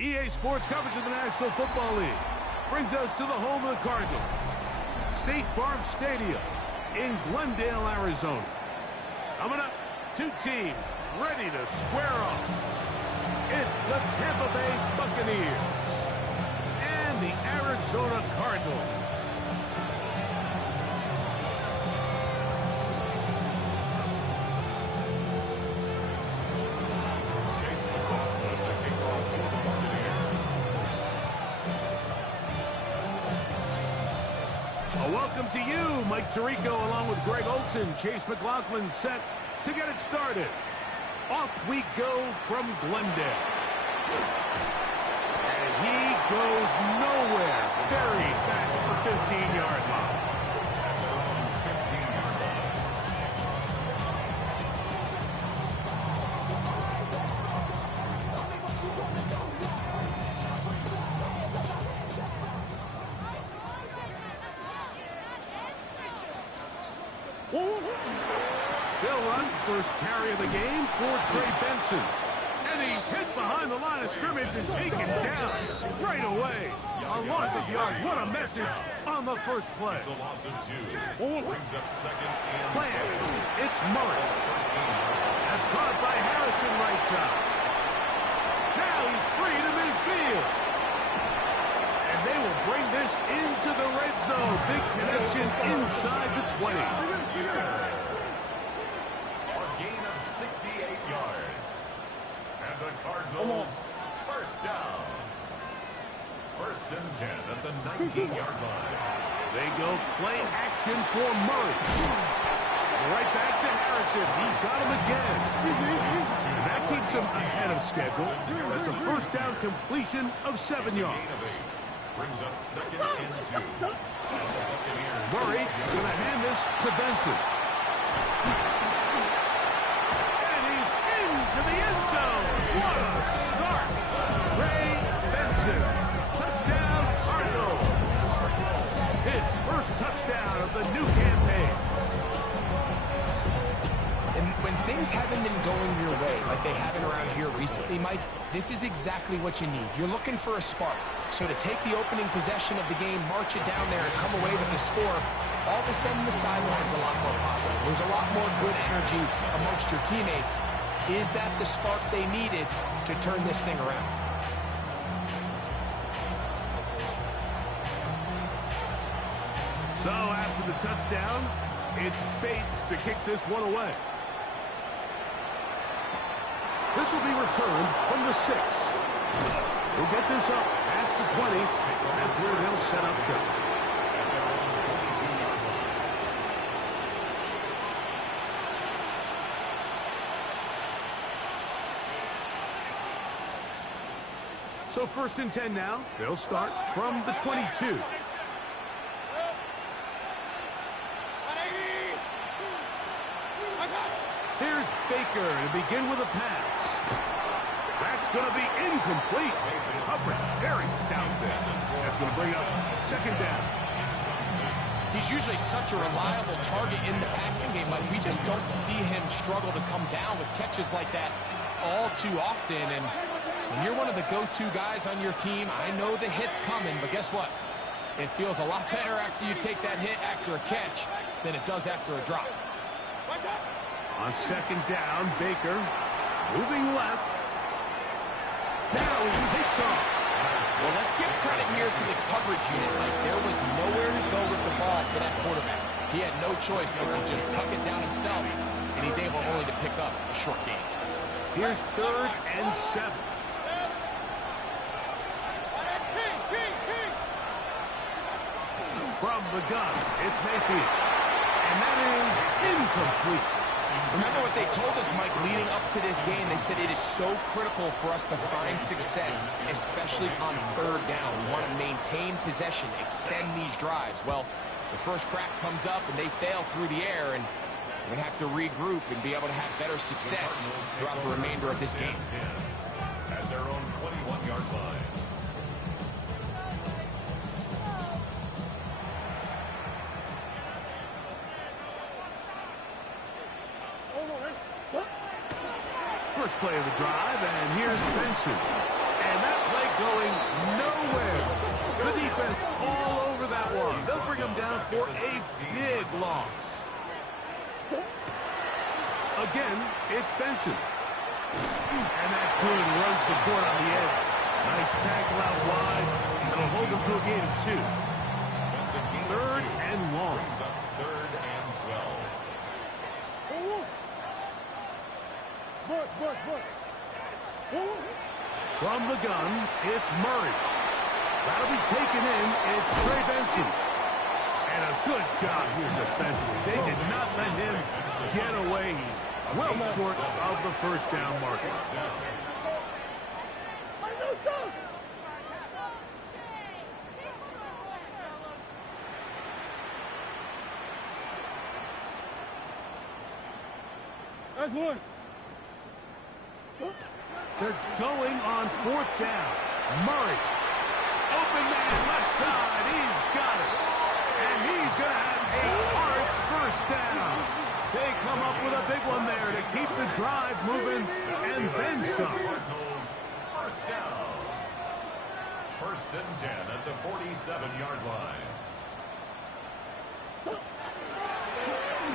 EA Sports coverage of the National Football League brings us to the home of the Cardinals, State Farm Stadium in Glendale, Arizona. Coming up, two teams ready to square off. It's the Tampa Bay Buccaneers and the Arizona Cardinals. Welcome to you, Mike Tirico, along with Greg Olson. Chase McLaughlin set to get it started. Off we go from Glendale. And he goes nowhere. Buries back at the 15-yard line. They'll run first carry of the game for Trey Benson. And he's hit behind the line of scrimmage and taken down right away. A loss of yards. What a message on the first play. It's a loss of 2. Brings up second and Plan. It's Murray. That's caught by Harrison right side. Now he's free to midfield. And they will bring this into the red zone. Big connection inside the 20. A gain of 68 yards. And the Cardinals first down. First and 10 at the 19-yard line. They go play action for Murray. Right back to Harrison. He's got him again. And that keeps him ahead of schedule. That's a first down completion of 7 yards. Brings up second and 2. Murray going to hand this to Benson. And he's into the end zone. What a start. Trey Benson. Touchdown, Cardinals. His first touchdown of the new campaign. And when things haven't been going your way, like they haven't around here recently, Mike, this is exactly what you need. You're looking for a spark. So to take the opening possession of the game, march it down there, and come away with the score, all of a sudden the sideline's a lot more positive. There's a lot more good energy amongst your teammates. Is that the spark they needed to turn this thing around? So after the touchdown, it's Bates to kick this one away. This will be returned from the 6. We'll get this up past the 20. That's where they'll set up shop. So first and 10 now. They'll start from the 22. Here's Baker to begin with a pass. That's going to be incomplete. Coverage very stout there. That's going to bring up second down. He's usually such a reliable target in the passing game. Like, we just don't see him struggle to come down with catches like that all too often. And when you're one of the go-to guys on your team, I know the hit's coming, but guess what? It feels a lot better after you take that hit after a catch than it does after a drop. On second down, Baker moving left. Now he takes off. Well, let's give credit here to the coverage unit. Like, there was nowhere to go with the ball for that quarterback. He had no choice but to just tuck it down himself, and he's able only to pick up a short gain. Here's third and 7. From the gun, it's Mayfield. And that is incomplete. Remember what they told us, Mike, leading up to this game. They said it is so critical for us to find success, especially on third down. We want to maintain possession, extend these drives. Well, the first crack comes up and they fail through the air, and we're going to have to regroup and be able to have better success throughout the remainder of this game. At their own 21-yard line. First play of the drive, and here's Benson. And that play going nowhere. The defense all over that one. They'll bring him down for a big loss. Again, it's Benson. And that's good run support on the edge. Nice tackle out wide. It'll hold them to a gain of 2. Third and long. Third and 12. From the gun, it's Murray. That'll be taken in. It's Trey Benson. And a good job here defensively. They did not let him get away. He's well short of the first down marker. That's one. They're going on 4th down. Murray. Open man, left side. He's got it. And he's going to have a Arts first down. They come up with a big one there to keep the drive moving and then some. First down. First and 10 at the 47-yard line.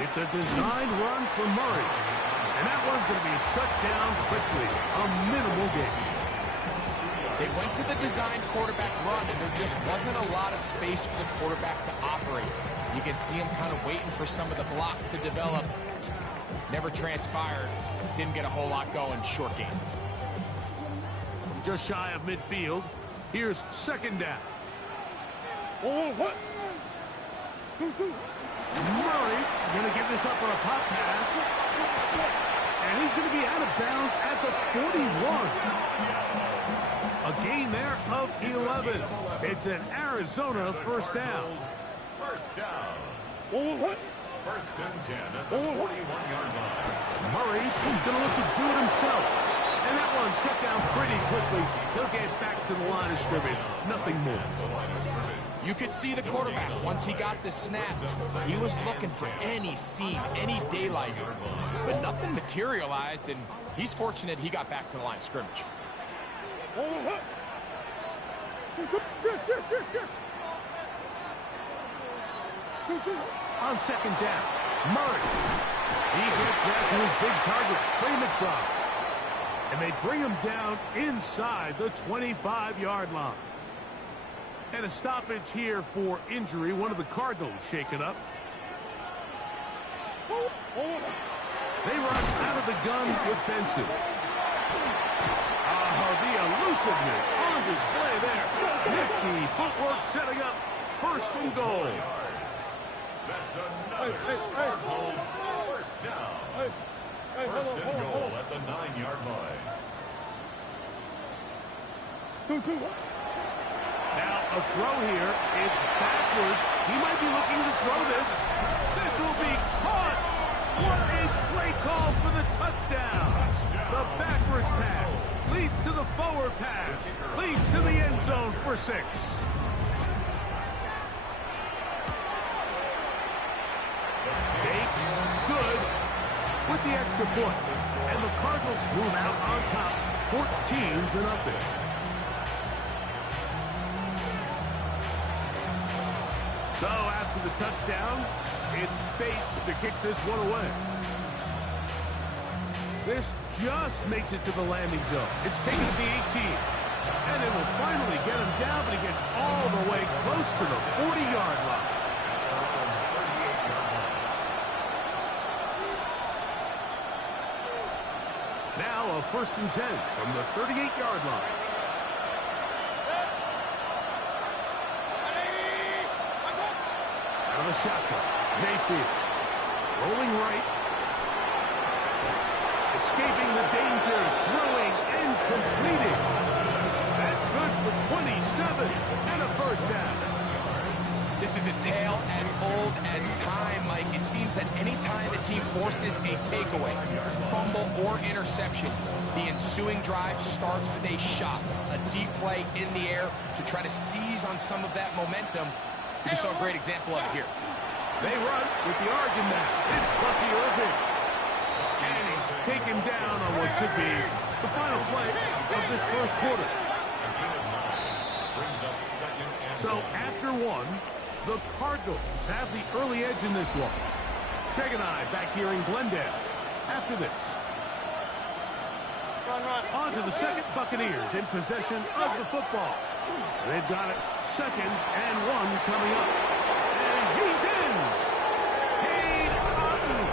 It's a designed run for Murray. And that one's going to be shut down quickly. A minimal gain. They went to the designed quarterback run, and there just wasn't a lot of space for the quarterback to operate. You can see him kind of waiting for some of the blocks to develop. Never transpired. Didn't get a whole lot going. Short game. Just shy of midfield. Here's 2nd down. What? 2-2. Murray going to give this up for a pop pass. And he's going to be out of bounds at the 41. A gain there of 11. It's an Arizona first down. First down. What? First and 10 at the 41-yard line. Murray, he's going to look to do it himself. And that one shut down pretty quickly. He'll get back to the line of scrimmage. Nothing more. You could see the quarterback, once he got the snap, he was looking for any seam, any daylight. But nothing materialized, and he's fortunate he got back to the line of scrimmage. On 2nd down, Murray. He gets that to his big target, Trey McBride. And they bring him down inside the 25-yard line. And a stoppage here for injury. One of the Cardinals shaken up. They run out of the gun with Benson. The elusiveness on display there. Nifty footwork setting up 1st and goal. That's another Cardinals first down. First and goal at the 9-yard line. 2-2. Now a throw here. It's backwards. He might be looking to throw this. This will be caught. What a play call for the touchdown. The backwards pass leads to the forward pass. Leads to the end zone for 6. Bates, good with the extra point. And the Cardinals move out on top, 14-0. So after the touchdown, it's Bates to kick this one away. This just makes it to the landing zone. It's taken to the 18. And it will finally get him down, but he gets all the way close to the 40-yard line. Now a 1st and 10 from the 38-yard line. Out of the shotgun, Mayfield. Rolling right. Escaping the danger, throwing and completing. That's good for 27 and a first down. This is a tale as old as time, Mike. It seems that any time the team forces a takeaway, fumble, or interception, the ensuing drive starts with a shot, a deep play in the air to try to seize on some of that momentum. We just saw a great example of it here. They run with the argument. It's Bucky Irving. And he's taken down on what should be the final play of this first quarter. brings up second and So goal. after one, the Cardinals have the early edge in this one. Greg and I back here in Glendale after this. On to the second, Buccaneers in possession of the football. They've got it second and one coming up. And he's in. Cade Otton.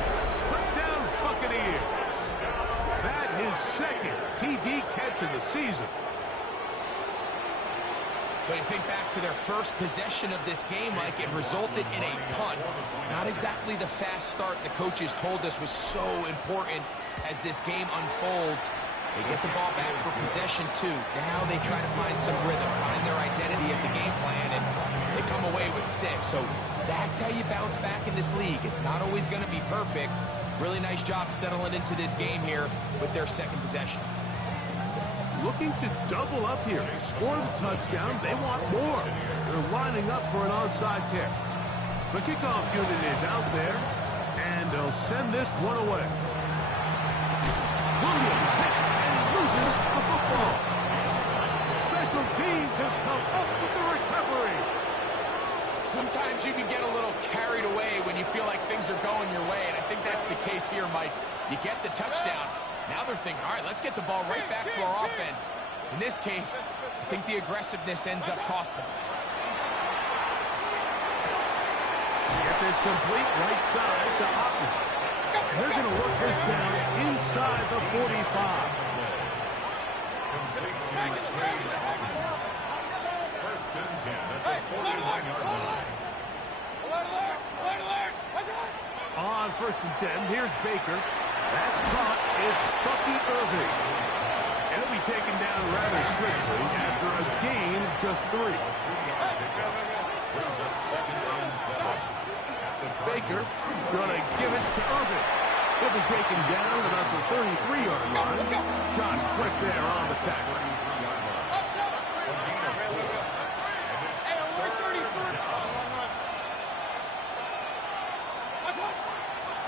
Touchdown, Buccaneers. That his second TD catch of the season. But you think back to their first possession of this game, Mike, it resulted in a punt. Not exactly the fast start the coaches told us was so important as this game unfolds. They get the ball back for possession two. Now they try to find some rhythm, find their identity at the game plan, and they come away with 6. So that's how you bounce back in this league. It's not always going to be perfect. Really nice job settling into this game here with their second possession. Looking to double up here, score the touchdown. They want more. They're lining up for an onside kick. The kickoff unit is out there, and they'll send this one away. Williams hit and loses the football. Special teams has come up with the recovery. Sometimes you can get a little carried away when you feel like things are going your way, and I think that's the case here, Mike. You get the touchdown. Now they're thinking, all right, let's get the ball right back to our offense. In this case, I think the aggressiveness ends up costing them. Get this complete right side to Otton. And they're going to work this down inside the 45. Complete to Cade Otton. First and 10 at the 49-yard line. On first and 10, here's Baker. That's caught. It's Bucky Irving. And it'll be taken down rather swiftly after a gain of just 3. Brings up second and 7. Baker going to give it to Irving. He'll be taken down about the 33-yard line. John Swift there on the tackle.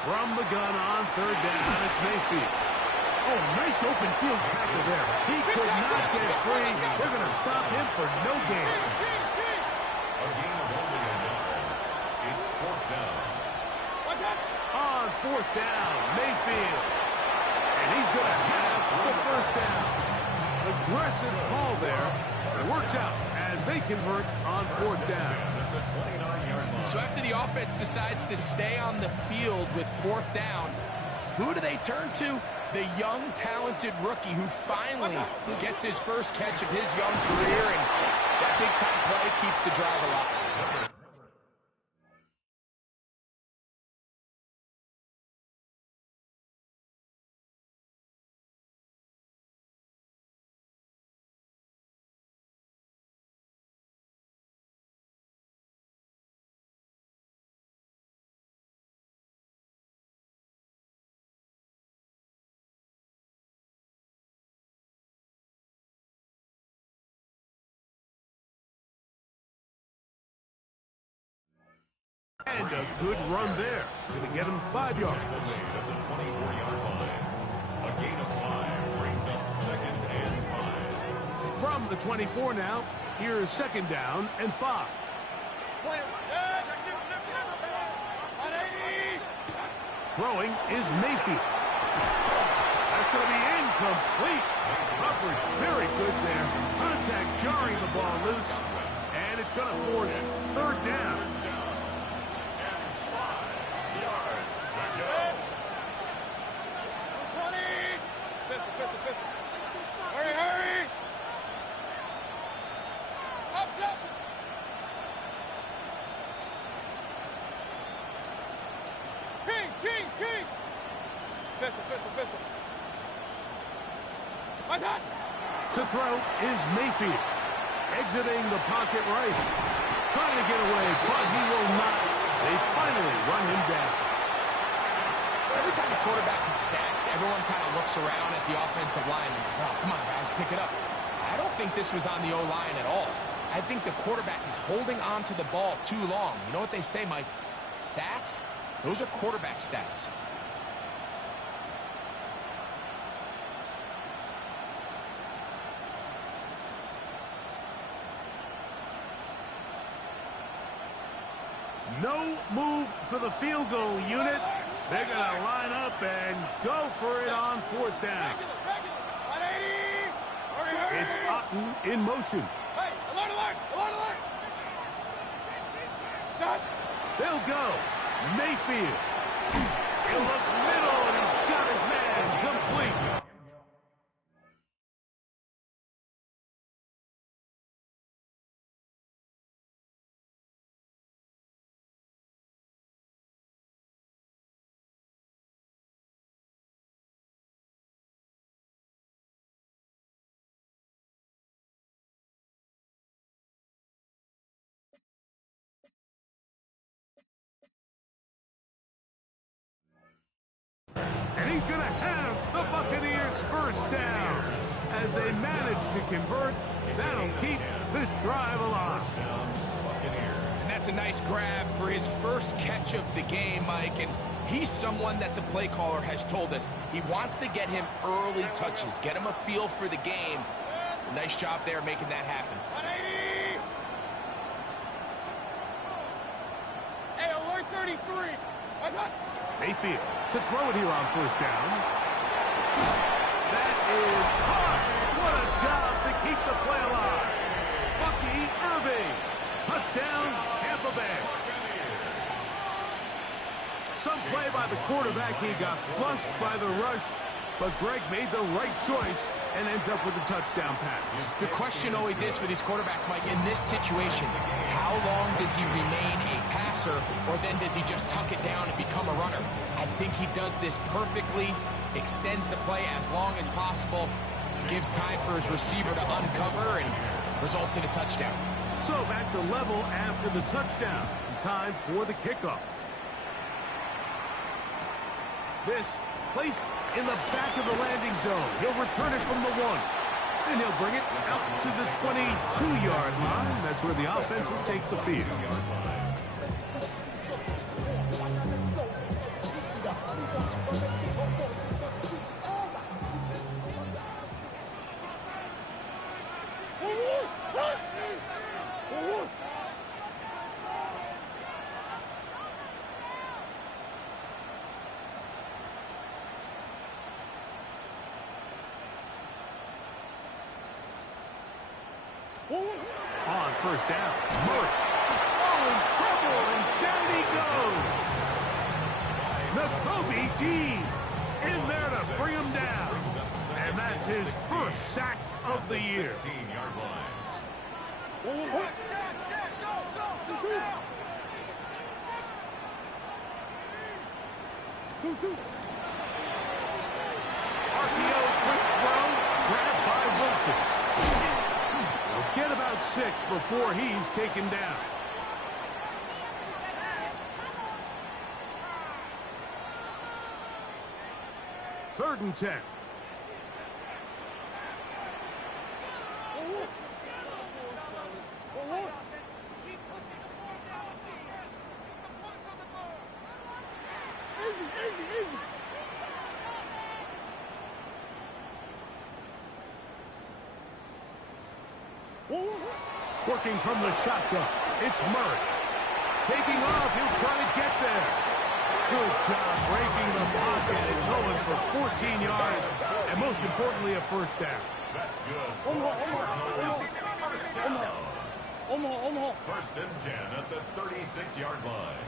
From the gun on third down, it's Mayfield. Oh, nice open field tackle there. He could not get free. They're going to stop him for no gain. A gain of only a yard. It's fourth down. On fourth down, Mayfield. And he's going to have the first down. Aggressive call there. It works out as they convert on fourth down. So after the offense decides to stay on the field with fourth down, who do they turn to? The young, talented rookie who finally gets his first catch of his young career, and that big-time play keeps the drive alive. And a good run there. Going to get him 5 yards. At the 24-yard line. A gain of 5 brings up second and 5. From the 24 now, here's second down and 5. Throwing is Mayfield. That's going to be incomplete. Coverage very good there. Contact jarring the ball loose. And it's going to force third down. To throw is Mayfield. Exiting the pocket right. Trying to get away, but he will not. They finally run him down. Every time the quarterback is sacked, everyone kind of looks around at the offensive line and, oh, come on, guys, pick it up. I don't think this was on the O-line at all. I think the quarterback is holding on to the ball too long. You know what they say, Mike? Sacks, those are quarterback stats. No move for the field goal unit. They're going to line up and go for it on fourth down. It's Otten in motion. Hey, alert! Stop! They'll go. Mayfield. He'll look middle, and he's got his man complete. And he's going to have the Buccaneers first down. As they manage to convert, that'll keep this drive alive. And that's a nice grab for his first catch of the game, Mike. And he's someone that the play caller has told us he wants to get him early touches, get him a feel for the game. Nice job there making that happen. Hey, alert 33. Mayfield to throw it here on first down. That is caught. What a job to keep the play alive. Bucky Irving. Touchdown, Tampa Bay. Some play by the quarterback. He got flushed by the rush, but Greg made the right choice and ends up with a touchdown pass. The question always is for these quarterbacks, Mike, in this situation, how long does he remain a passer, or then does he just tuck it down and become a runner? I think he does this perfectly, extends the play as long as possible, gives time for his receiver to uncover, and results in a touchdown. So back to level after the touchdown. Time for the kickoff. This placed in the back of the landing zone. He'll return it from the 1. And he'll bring it out to the 22-yard line. That's where the offense will take the field. On first down, Murray. Oh, in trouble, and down he goes. Nakobe Dean in there to bring him down. And that's his first sack of the year. 16-yard line. RPO quick throw, grabbed by Wilson. He'll get about 6 before he's taken down. Third and 10. Working from the shotgun, it's Murray. Taking off, he'll try to get there. Good job breaking the pocket and going for 14 yards, and most importantly, a first down. That's good. First and 10 at the 36-yard line.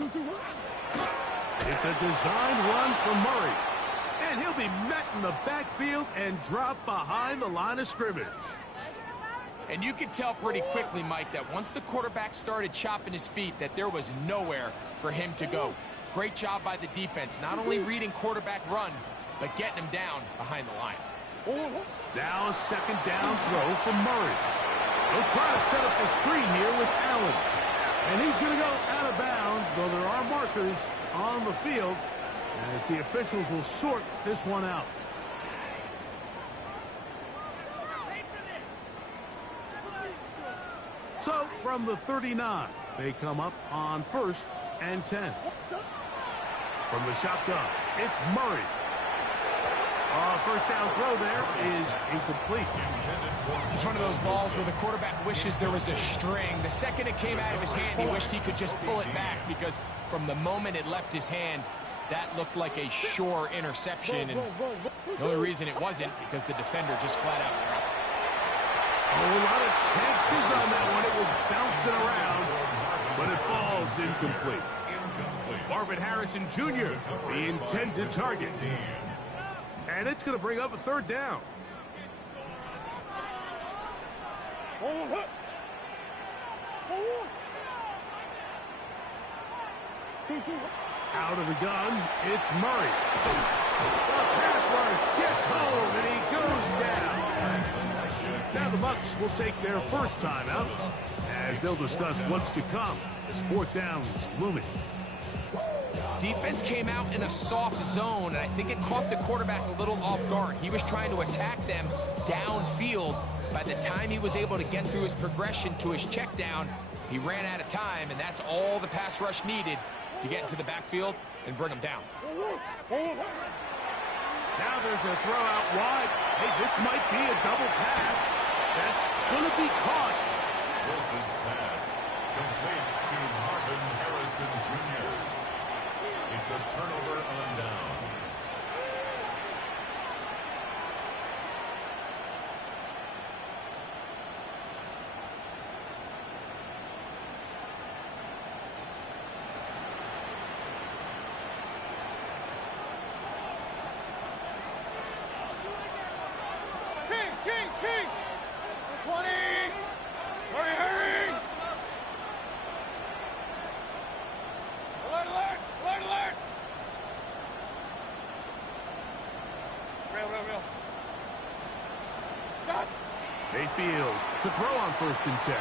It's a designed run for Murray, and he'll be met in the backfield and dropped behind the line of scrimmage. And you could tell pretty quickly, Mike, that once the quarterback started chopping his feet, that there was nowhere for him to go. Great job by the defense, not only reading quarterback run, but getting him down behind the line. Now a second down throw from Murray. He'll try to set up the screen here with Allen. And he's going to go out of bounds, though there are markers on the field, as the officials will sort this one out. So, from the 39, they come up on first and 10. From the shotgun, it's Murray. First down throw there is incomplete. It's one of those balls where the quarterback wishes there was a string. The second it came out of his hand, he wished he could just pull it back, because from the moment it left his hand, that looked like a sure interception. And the only reason it wasn't because the defender just flat out dropped it. A lot of chances on that one. It was bouncing around, but it falls incomplete. Marvin Harrison Jr., the intended target. And it's going to bring up a third down. Out of the gun, it's Murray. The pass rush gets home, and he goes down. Now the Bucs will take their first timeout as they'll discuss what's to come as fourth down is looming. Defense came out in a soft zone, and I think it caught the quarterback a little off guard. He was trying to attack them downfield. By the time he was able to get through his progression to his check down, he ran out of time, and that's all the pass rush needed to get into the backfield and bring him down. Now there's a throw out wide. Hey, this might be a double pass. That's going to be caught. Wilson's pass complete to Marvin Harrison Jr. It's a turnover on downs. King! 20! Hurry! Alert! Real. Stop! Mayfield to throw on 1st and 10.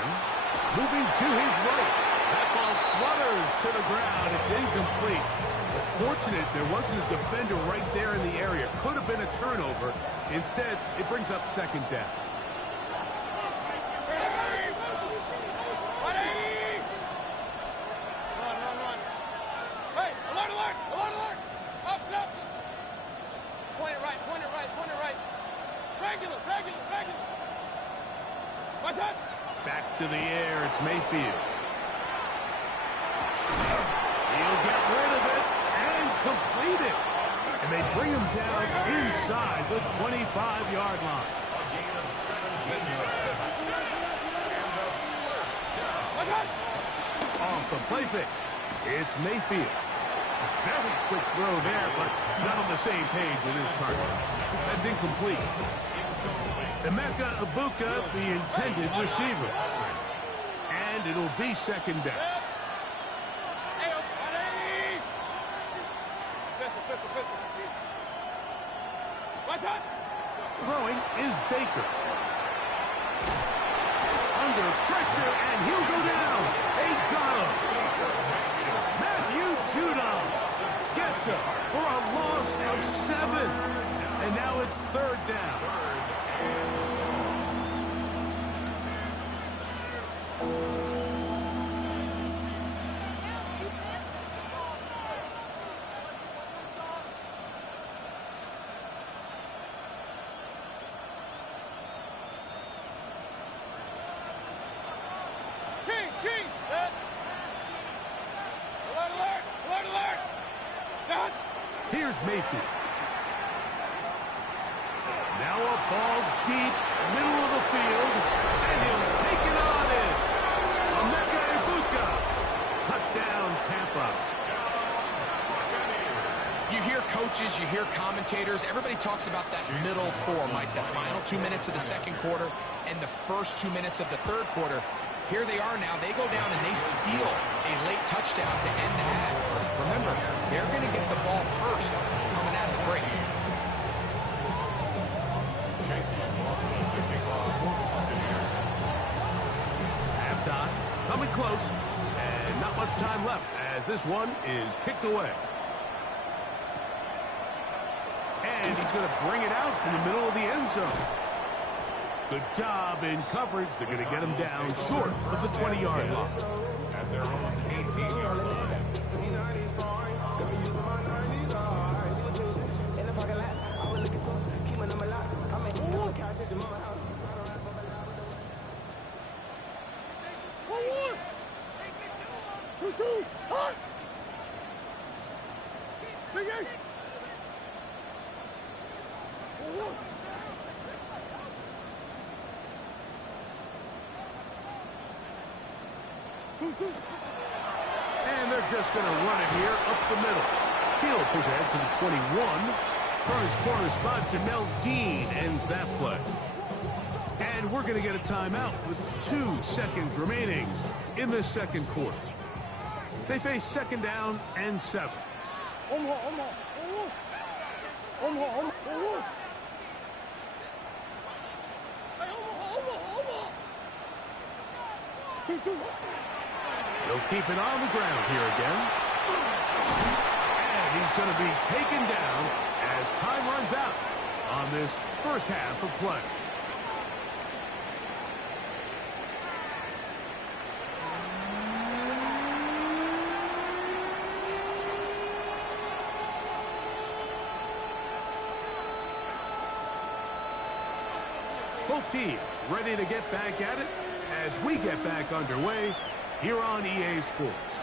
Moving to his right. That ball flutters to the ground. It's incomplete. Fortunate there wasn't a defender right there in the area. Could have been a turnover. Instead, it brings up 2nd down. Run. Hey, alert! Up. Point it right. Regular. What's that? Back to the air. It's Mayfield. He'll get rid of it and complete it. And they bring him down inside the 25-yard line. A gain of 17 yards. And the first down. Off the play fake. It's Mayfield. A very quick throw there, but not on the same page with his target. That's incomplete. Emeka Ibuka, the intended receiver. And it'll be 2nd down. Throwing is Baker. Under pressure, and he'll go down. They got him. Matthew Judon gets him for a loss of 7. And now it's 3rd down. King! Alert! Stop! Here's Mayfield. Now a ball deep, middle of the field, and he'll take it on in. Emeka Ibuka. Touchdown, Tampa. You hear coaches, you hear commentators, everybody talks about that middle 4, Mike, the final 2 minutes of the 2nd quarter and the first 2 minutes of the 3rd quarter. Here they are now. They go down and they steal a late touchdown to end the half. Remember, they're going to get the ball first coming out of the break. Halftime, coming close, and not much time left as this one is kicked away. And he's going to bring it out from the middle of the end zone. Good job in coverage. They're going to get him down short of the 20-yard line. At their own 18-yard line. And they're just going to run it here up the middle. He'll push ahead to the 21. From his corner spot, Jamel Dean ends that play. And we're going to get a timeout with 2 seconds remaining in the second quarter. They face second down and 7. He'll keep it on the ground here again. And he's going to be taken down as time runs out on this first half of play. Both teams ready to get back at it as we get back underway here on EA Sports.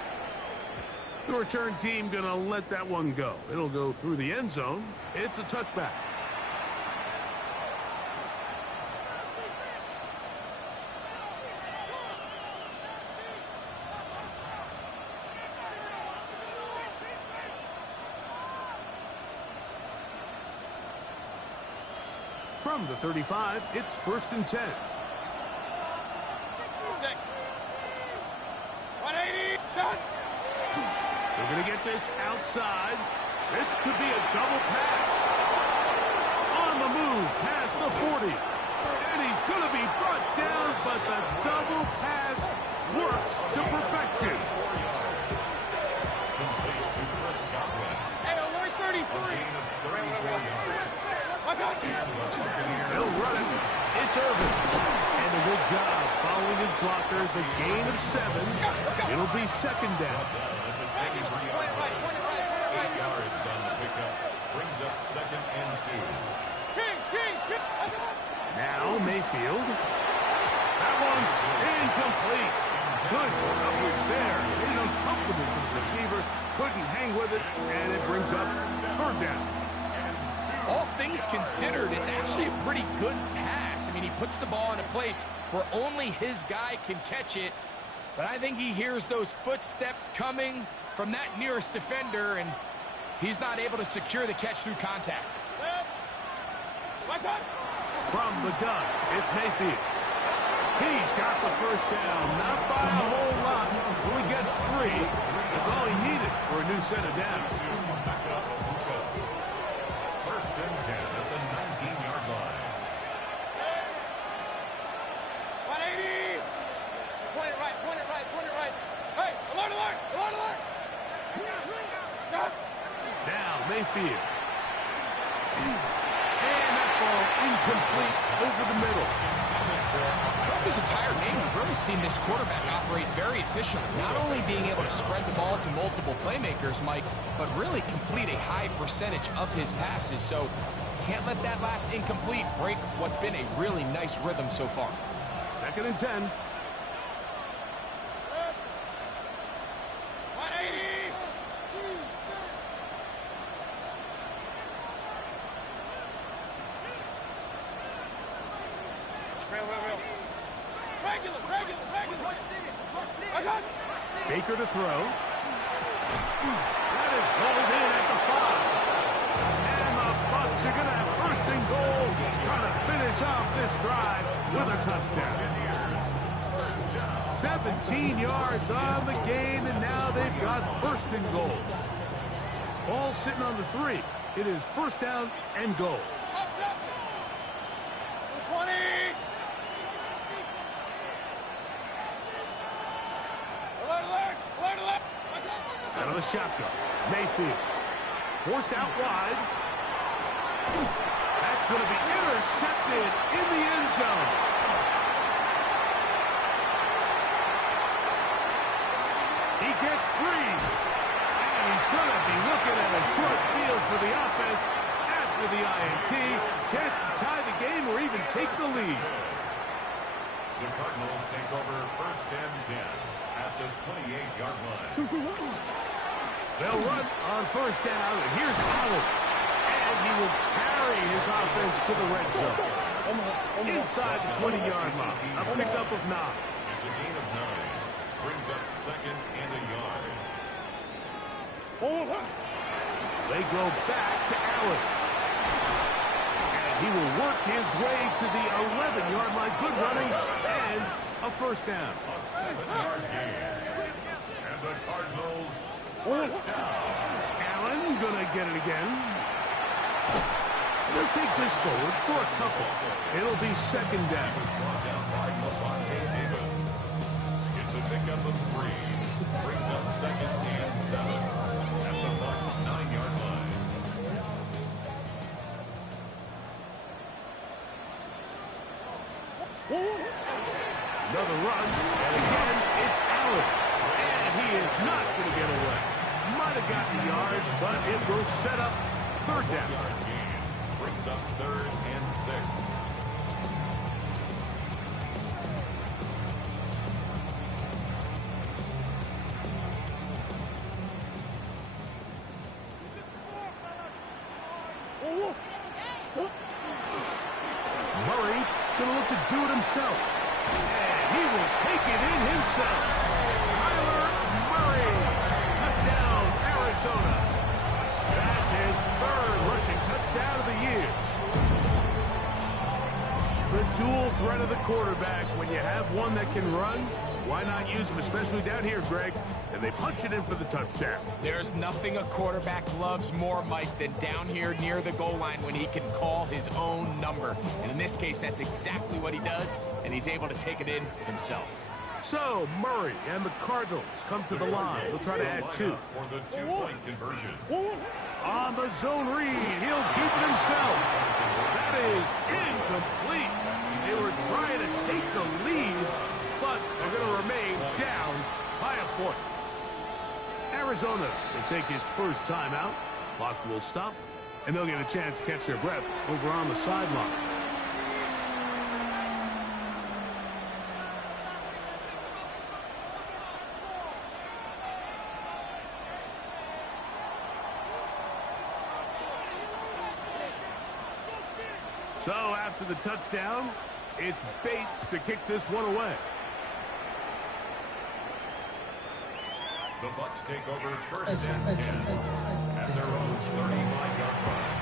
The return team going to let that one go. It'll go through the end zone. It's a touchback. From the 35, it's 1st and 10. 180. Done. They're going to get this outside. This could be a double pass. On the move, past the 40. And he's going to be brought down, but the double pass works to perfection. Hey, alert 33. Watch out. They'll run it. It's Irvin. And a good job following his blockers. A gain of 7. It'll be second down. 8 yards on the pickup. Brings up 2nd and 2. Now Mayfield. That one's incomplete. Good coverage there. Made it uncomfortable for the receiver. Couldn't hang with it. And it brings up 3rd down. All things considered, it's actually a pretty good pass. I mean, he puts the ball in a place where only his guy can catch it. But I think he hears those footsteps coming from that nearest defender, and he's not able to secure the catch through contact. From the gun, it's Mayfield. He's got the 1st down. Not by a whole lot. Only gets 3. That's all he needed for a new set of downs. 1st and 10 at the 19-yard line. 180. Point it right, point it right, point it right. Hey, alert, alert, alert, alert. Stop. Now Mayfield. And that ball incomplete over the middle. Throughout this entire game, we've really seen this quarterback operate very efficiently. Not only being able to spread the ball to multiple playmakers, Mike, but really complete a high percentage of his passes. So can't let that last incomplete break what's been a really nice rhythm so far. 2nd and 10. 180. Real. Regular. Baker to throw. That is hauled in at the 5. And the Bucs are going to have 1st and goal, trying to finish off this drive with a touchdown. 17 yards on the gain, and now they've got 1st and goal. Ball sitting on the 3. It is 1st down and goal. 20. Alert. Out of the shotgun. Mayfield. Forced out wide. That's going to be intercepted in the end zone. He gets 3. And he's going to be looking at a short field for the offense after with the INT. Chance to tie the game or even take the lead. The Cardinals take over first and 10 at the 28-yard line. They'll run on first down, and here's Howard. And he will carry his offense to the red zone. Inside the 20-yard line, a pickup of 9. It's a gain of 9. Brings up second and a yard. They go back to Allen. And he will work his way to the 11-yard line. Good running and a first down. A 7-yard gain. And the Cardinals first down. Allen gonna get it again. They'll take this forward for a couple. It'll be second down. Brought down by Levante Davis. It's a pickup of 3. Brings up second and 7 at the Bucs 9-yard line. Another run, and again, it's Allen. And he is not going to get away. Might have got the yard, but it will set up third down. 4-yard gain. Brings up third and 6. Murray going to look to do it himself. And he will take it in himself. Kyler Murray. Touchdown, Arizona. That's his third rushing touchdown of the year. The dual threat of the quarterback. When you have one that can run, why not use him, especially down here, Greg? And they punch it in for the touchdown. There's nothing a quarterback loves more, Mike, than down here near the goal line when he can call his own number. And in this case, that's exactly what he does, and he's able to take it in himself. So, Murray and the Cardinals come to the line. They'll try to add 2. For the 2-point conversion. On the zone read, he'll keep it himself. That is incomplete. They were trying to take the lead, but they're going to remain down by a point. Arizona will take its first timeout. Clock will stop, and they'll get a chance to catch their breath over on the sideline. So after the touchdown, it's Bates to kick this one away. The Bucs take over first and 10 at their own 35-yard line.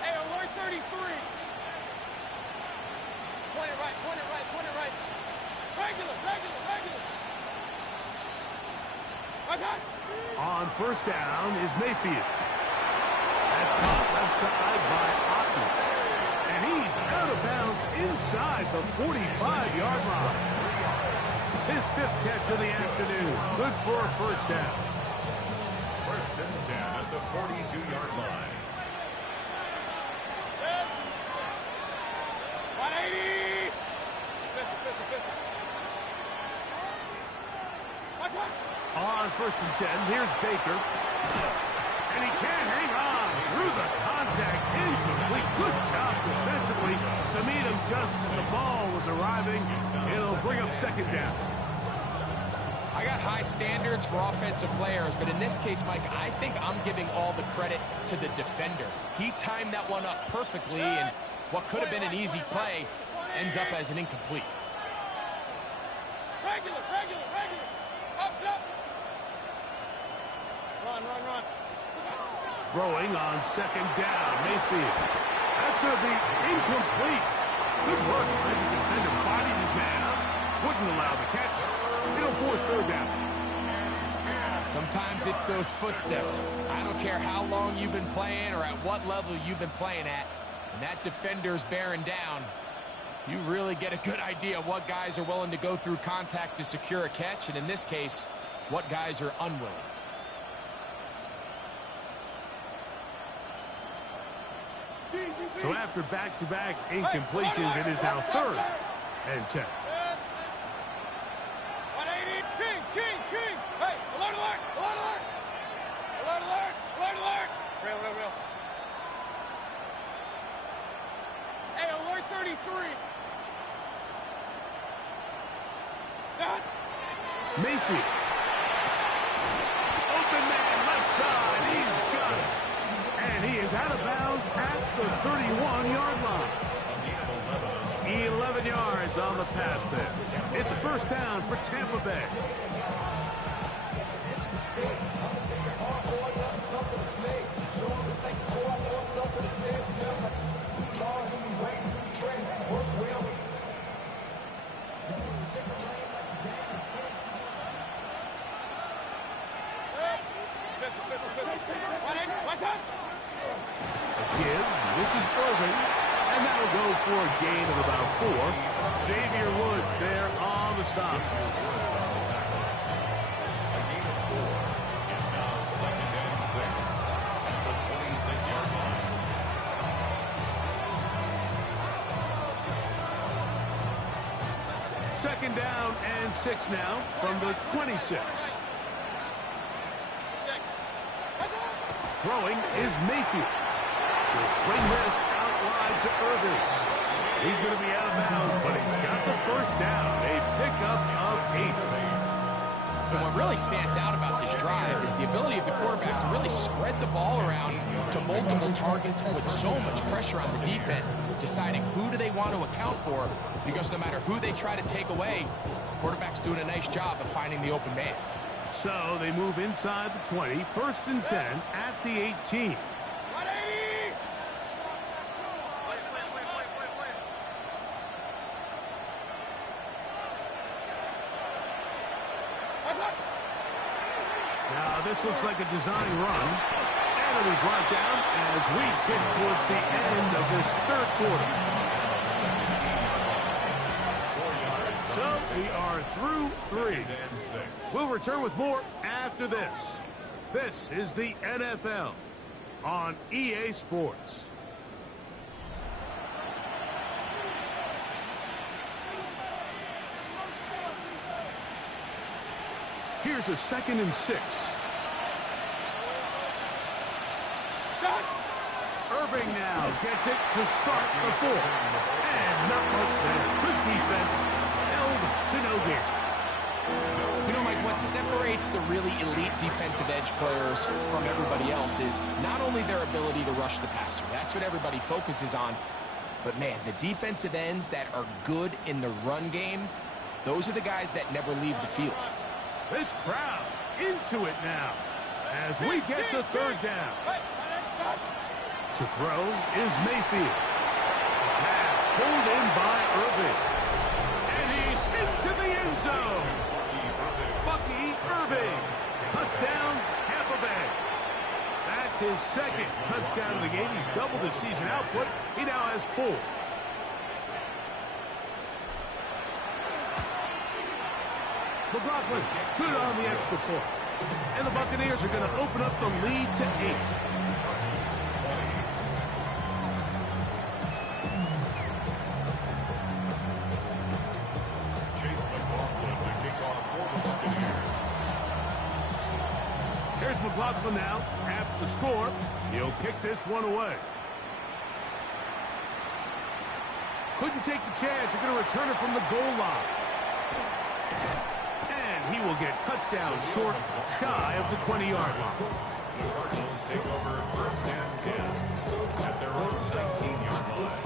Hey, alert 33. Point it right, point it right, point it right. Regular, regular, regular. Attack. On first down is Mayfield. That's caught left side by Otten. And he's out of bounds inside the 45-yard line. His 5th catch of the afternoon. Good for a first down. First and 10 at the 42-yard line. 180. 50, 50, 50. On first and 10, here's Baker. And he can't hang on through the contact. Incomplete. Good job defensively to meet him just as the ball was arriving. It'll bring up second down. I got high standards for offensive players, but in this case, Mike, I think I'm giving all the credit to the defender. He timed that one up perfectly, and what could have been an easy play ends up as an incomplete. Regular, regular, regular. Up, up. Run, run, run. Throwing on second down, Mayfield. That's going to be incomplete. Good work. The defender bodied his man up. Wouldn't allow the catch. It'll force third down. Sometimes it's those footsteps. I don't care how long you've been playing or at what level you've been playing at. When that defender's bearing down, you really get a good idea of what guys are willing to go through contact to secure a catch. And in this case, what guys are unwilling. So after back-to-back incompletions, it is now 3rd and 10. 180. Kings. Hey, alert. Alert. Real. Hey, alert 33. Stop. Mayfield. Open man, left side. He's got it. And he is out of bounds at the 31-yard line. 11 yards on the pass there. It's a first down for Tampa Bay. This is Irving, and that will go for a gain of about 4. Xavier Woods there on the stop. A gain of 4. It's now 2nd and 6 at the 26-yard line. Second down and 6 now from the 26. Throwing is Mayfield. He'll swing this out wide to Irving. He's going to be out of bounds, but he's got the first down. A pickup of 8. And what really stands out about this drive is the ability of the quarterback to really spread the ball around to multiple targets, put so much pressure on the defense, deciding who do they want to account for, because no matter who they try to take away, the quarterback's doing a nice job of finding the open man. So they move inside the 20, 1st and 10 at the 18. Now this looks like a design run, and it'll be brought down as we tick towards the end of this 3rd quarter. So we are through 3. We'll return with more after this. This is the NFL on EA Sports. Here's a 2nd and 6. Irving now gets it to start the 4th. And not much there. Good defense. Held to no gain. You know, Mike, what separates the really elite defensive edge players from everybody else is not only their ability to rush the passer. That's what everybody focuses on. But, man, the defensive ends that are good in the run game, those are the guys that never leave the field. This crowd into it now as we get to 3rd down. To throw is Mayfield. Pass pulled in by Irving. And he's into the end zone. Bucky Irving. Touchdown, Tampa Bay. That's his 2nd touchdown of the game. He's doubled his season output. He now has 4. McLaughlin, good on the extra point. And the Buccaneers are going to open up the lead to 8. Chase McLaughlin to kick off for the Buccaneers. Here's McLaughlin now. After the score, he'll kick this one away. Couldn't take the chance. They're going to return it from the goal line. He will get cut down short, shy of the 20-yard line. The Cardinals take over 1st and 10 at their own 19-yard line.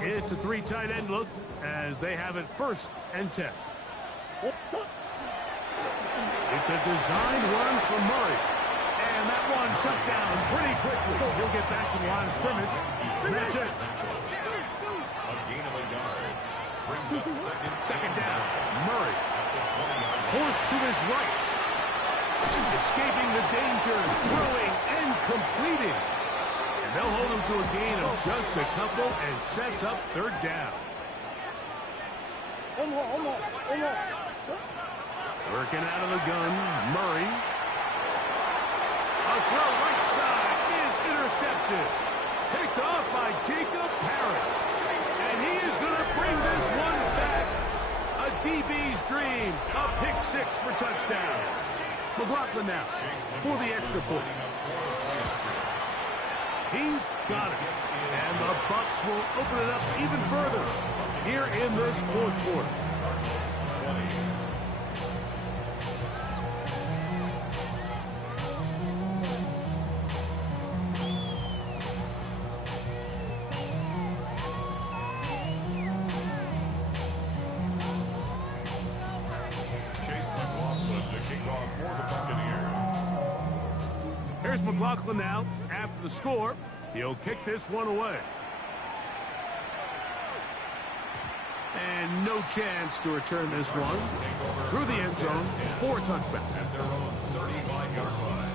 It's a 3 tight end look as they have it 1st and 10. It's a designed run for Murray. And that one shut down pretty quickly. He'll get back to the line of scrimmage. And that's it. A gain of a yard. Brings up 2nd down. Murray. Forced to his right. Escaping the danger. Throwing When completed. And they'll hold him to a gain of just a couple and sets up third down. Working out of the gun, Murray. A throw right side is intercepted. Picked off by Jacob Parrish. And he is going to bring this one back. A DB's dream. A pick six for touchdown. McLaughlin now for the extra point. He's got it. And the Bucs will open it up even further here in this fourth quarter. Here's McLaughlin now after the score. He'll kick this one away. And no chance to return this one through the end zone for a touchback. At their own 35-yard line.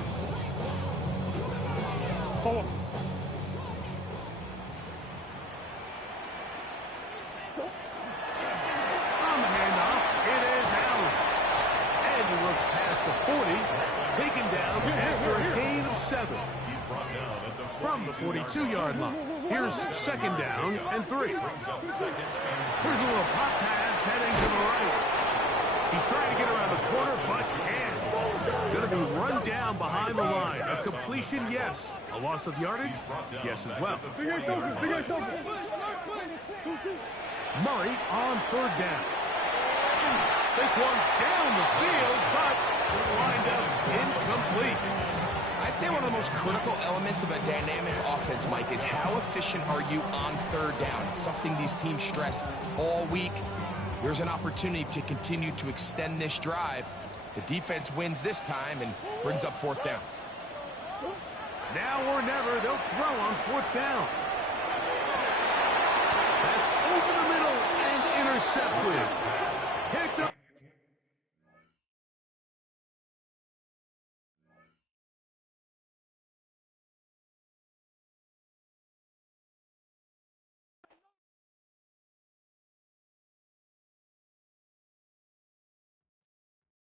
On the handoff, it is Allen. And he looks past the 40, taken down after a gain of 7. He's brought down at the From the 42-yard line. Here's second down and 3. Here's a little pop pass heading to the right. He's trying to get around the corner, but can't. Going to be run down behind the line. A completion, yes. A loss of yardage, yes as well. Murray on third down. This one down the field, but lined up incomplete. I'd say one of the most critical elements of a dynamic offense, Mike, is how efficient are you on third down. It's something these teams stress all week. Here's an opportunity to continue to extend this drive. The defense wins this time and brings up fourth down. Now or never, they'll throw on fourth down. That's over the middle and intercepted.